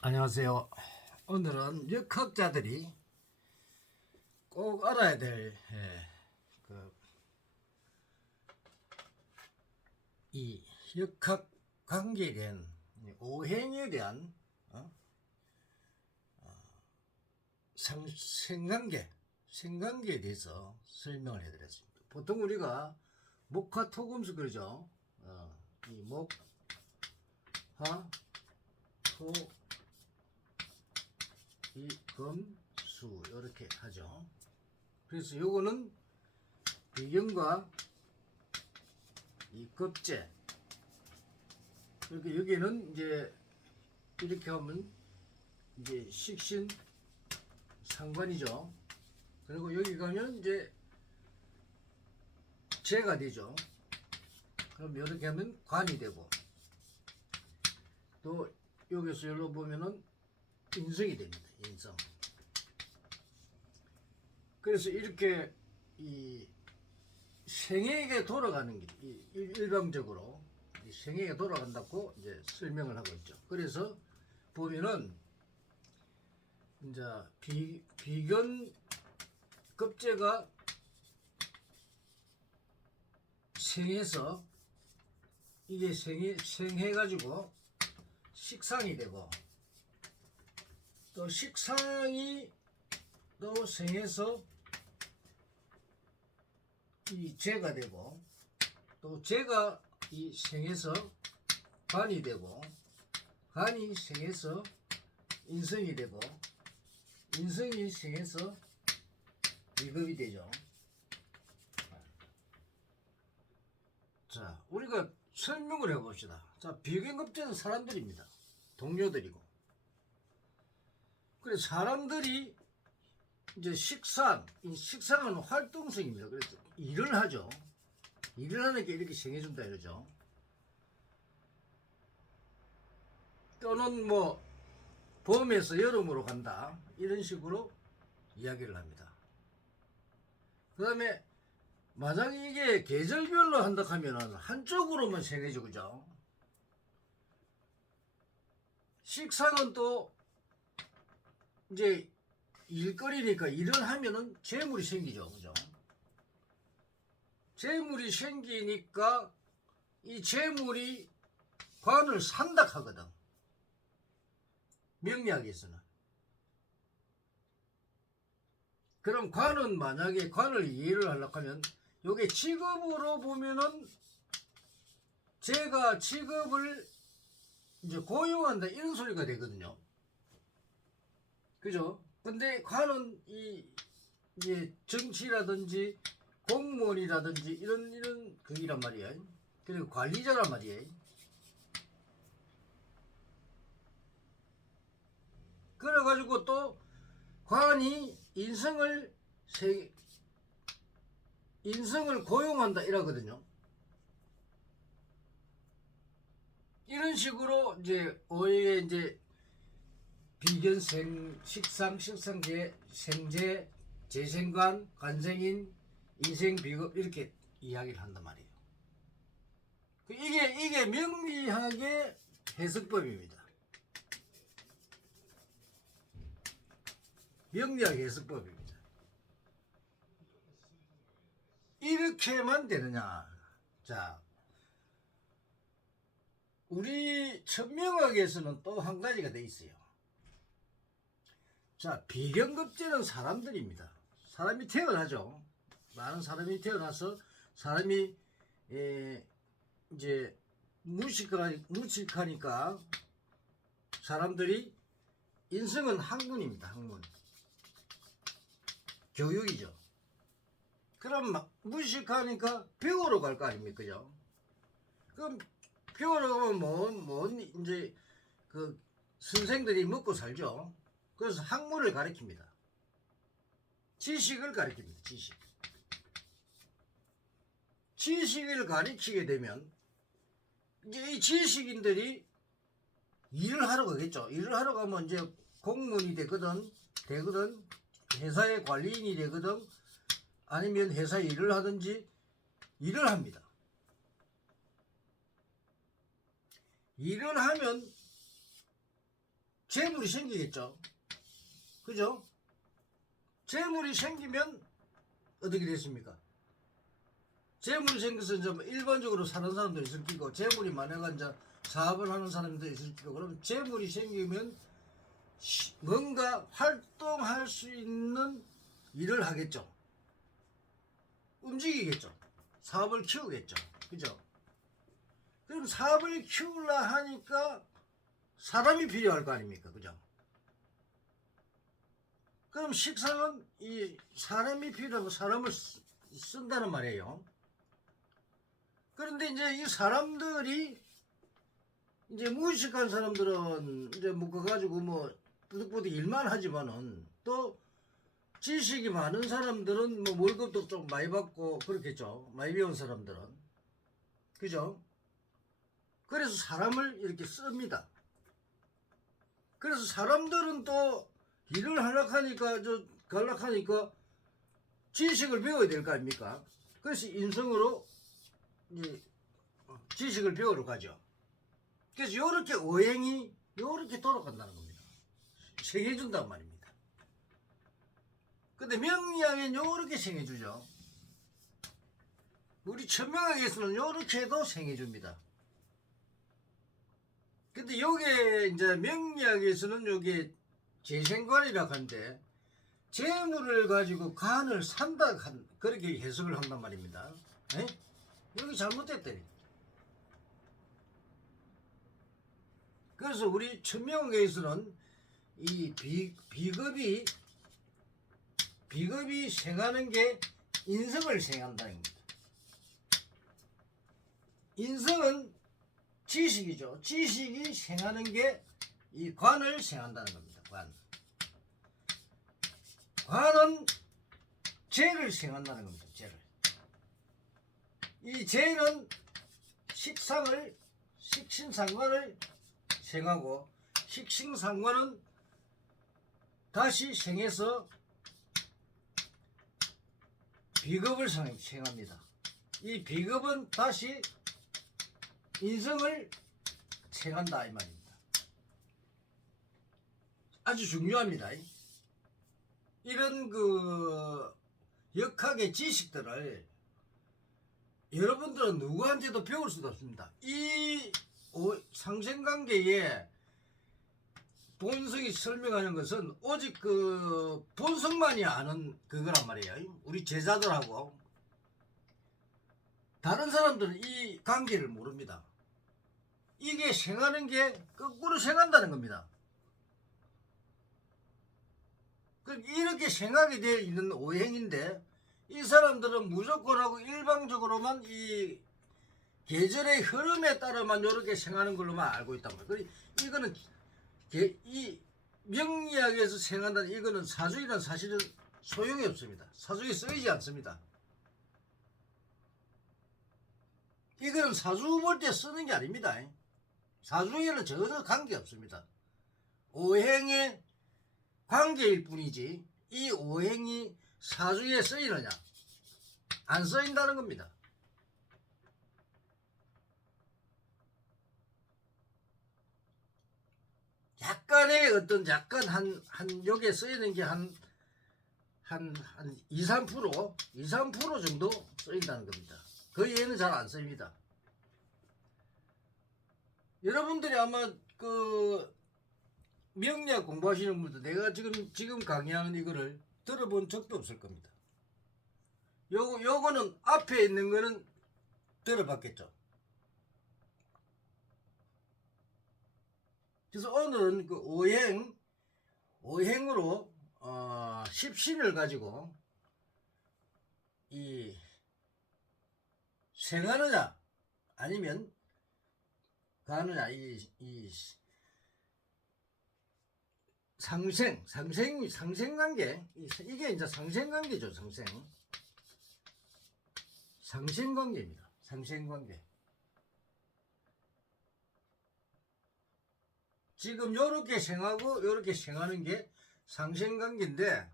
안녕하세요. 오늘은 역학자들이 꼭 알아야 될 이 역학 관계에 대한 오행에 대한 생관계에 대해서 설명을 해드렸습니다. 보통 우리가 목화토금수 그러죠. 이 목, 화, 토, 이 금, 수 이렇게 하죠. 그래서 요거는 비경과 이 급제, 그러니까 여기는 이제 이렇게 하면 이제 식신 상관이죠. 그리고 여기 가면 이제 재가 되죠. 그럼 이렇게 하면 관이 되고, 또 여기서 여기로 보면은 인성이 됩니다. 인성. 그래서 이렇게 이 생에게 돌아가는 길, 일방적으로 생에게 돌아간다고 이제 설명을 하고 있죠. 그래서 보면은 이제 비견 급제가 생해서 이게 생해가지고 식상이 되고, 또 식상이 또 생해서 이 재가 되고, 또 재가 이 생해서 간이 되고, 간이 생해서 인성이 되고, 인성이 생해서 위급이 되죠. 자, 우리가 설명을 해봅시다. 자, 비견급제는 사람들입니다. 동료들이고. 그래서 사람들이 이제 이 식상은 활동성입니다. 그래서 일을 하죠. 일을 하니까 이렇게 생해준다 이러죠. 또는 뭐 봄에서 여름으로 간다 이런 식으로 이야기를 합니다. 그 다음에 만약에 이게 계절별로 한다 하면은 한쪽으로만 생해죠. 그죠? 식상은 또 이제 일거리니까 일을 하면은 재물이 생기죠. 그죠? 재물이 생기니까 이 재물이 관을 산다 하거든. 명리학에서는. 그럼 관은 만약에 관을 이해를 하려고 하면 요게 직업으로 보면은 제가 직업을 이제 고용한다 이런 소리가 되거든요. 그죠? 근데 관은 이제 정치라든지 공무원이라든지 이런 그이란 말이야. 그리고 관리자란 말이야. 그래가지고 또 관이 인성을 고용한다 이러거든요. 이런 식으로 이제 오해에 이제 비견생, 식상제, 생제, 재생관, 관생인, 인생비급 이렇게 이야기를 한단 말이에요. 이게 명리학의 해석법입니다. 명리학 해석법입니다. 이렇게만 되느냐? 자, 우리 천명학에서는 또 한 가지가 돼 있어요. 자, 비견급제는 사람들입니다. 사람이 태어나죠. 많은 사람이 태어나서 사람이 이제 무식하니까 사람들이 인성은 학문입니다. 학문. 교육이죠. 그럼 무식하니까 배우러 갈 거 아닙니까? 그죠? 그럼 배우러 가면 이제 그 선생들이 먹고 살죠. 그래서 학문을 가르칩니다. 지식을 가르칩니다. 지식을 가르치게 되면 이제 이 지식인들이 일을 하러 가겠죠. 일을 하러 가면 이제 공무원이 되거든, 회사의 관리인이 되거든, 아니면 회사에 일을 하든지 일을 합니다. 일을 하면 재물이 생기겠죠. 그죠? 재물이 생기면 어떻게 됐습니까? 재물이 생겨서 이제 일반적으로 사는 사람들이 있을 끼고, 재물이 많아가 이제 사업을 하는 사람들이 있을 끼고, 그럼 재물이 생기면 뭔가 활동할 수 있는 일을 하겠죠. 움직이겠죠. 사업을 키우겠죠. 그죠? 그럼 사업을 키우려 하니까 사람이 필요할 거 아닙니까? 그죠? 그럼 식상은 이 사람이 필요하고 사람을 쓴다는 말이에요. 그런데 이제 이 사람들이 이제 무식한 사람들은 이제 뭐 그거 가지고 뭐 뿌득뿌득 일만 하지만은, 또 지식이 많은 사람들은 뭐 월급도 좀 많이 받고 그렇겠죠. 많이 배운 사람들은. 그죠? 그래서 사람을 이렇게 씁니다. 그래서 사람들은 또 일을 하려하니까 지식을 배워야 될 거 아닙니까? 그래서 인성으로 이제 지식을 배우러 가죠. 그래서 요렇게 오행이 요렇게 돌아간다는 겁니다. 생해준단 말입니다. 근데 명리학엔 요렇게 생해주죠. 우리 천명학에서는 요렇게도 생해줍니다. 근데 요게 이제 명리학에서는 요게 재생관이라고 하는데, 재물을 가지고 관을 산다, 그렇게 해석을 한단 말입니다. 에? 여기 잘못됐다니. 그래서 우리 천명학에서는 이 비겁이 생하는 게 인성을 생한다는 겁니다. 인성은 지식이죠. 지식이 생하는 게 이 관을 생한다는 겁니다. 관은 재를 생한다는 겁니다. 재를. 이 재는 식신상관을 생하고, 식신상관은 다시 생해서 비겁을 생합니다. 이 비겁은 다시 인성을 생한다 이 말입니다. 아주 중요합니다. 이런 그 역학의 지식들을 여러분들은 누구한테도 배울 수도 없습니다. 이 상생관계의 본성이 설명하는 것은 오직 그 본성만이 아는 그거란 말이에요. 우리 제자들하고 다른 사람들은 이 관계를 모릅니다. 이게 생하는 게 거꾸로 생한다는 겁니다. 이렇게 생각이 되어 있는 오행인데, 이 사람들은 무조건하고 일방적으로만 이 계절의 흐름에 따라만 이렇게 생하는 걸로만 알고 있단 말이에요. 이거는 이 명리학에서 생한다는, 이거는 사주이란 사실은 소용이 없습니다. 사주에 쓰이지 않습니다. 이거는 사주 볼 때 쓰는 게 아닙니다. 사주에는 전혀 관계 없습니다. 오행의 관계일 뿐이지, 이 오행이 사주에 쓰이느냐 안 쓰인다는 겁니다. 약간의 어떤 한 여기에 쓰이는 게 한 2, 3% 정도 쓰인다는 겁니다. 그 이외에는 잘 안 쓰입니다. 여러분들이 아마 그 명리학 공부하시는 분들, 내가 지금 강의하는 이거를 들어본 적도 없을 겁니다. 요거는 앞에 있는 거는 들어봤겠죠. 그래서 오늘은 그 오행으로 십신을 가지고 이 생하느냐 아니면 가느냐, 이 상생관계, 이게 이제 상생관계죠. 상생관계입니다. 상생관계. 지금 요렇게 생하고 요렇게 생하는 게 상생관계인데,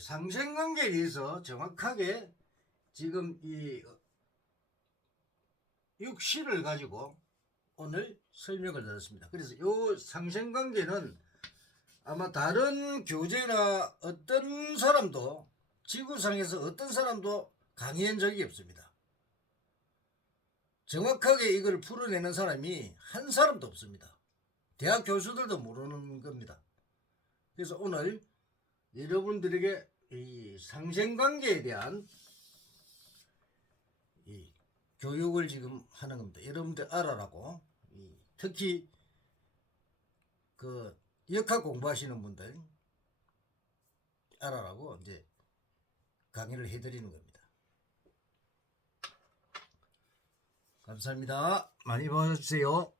상생관계에 대해서 정확하게 지금 이 육신을 가지고 오늘 설명을 드렸습니다. 그래서 요 상생관계는 아마 다른 교재나 어떤 사람도 지구상에서 어떤 사람도 강의한 적이 없습니다. 정확하게 이걸 풀어내는 사람이 한 사람도 없습니다. 대학 교수들도 모르는 겁니다. 그래서 오늘 여러분들에게 이 상생관계에 대한 이 교육을 지금 하는 겁니다. 여러분들 알아라고. 특히 그 역학 공부하시는 분들 알아라고 이제 강의를 해드리는 겁니다. 감사합니다. 많이 봐주세요.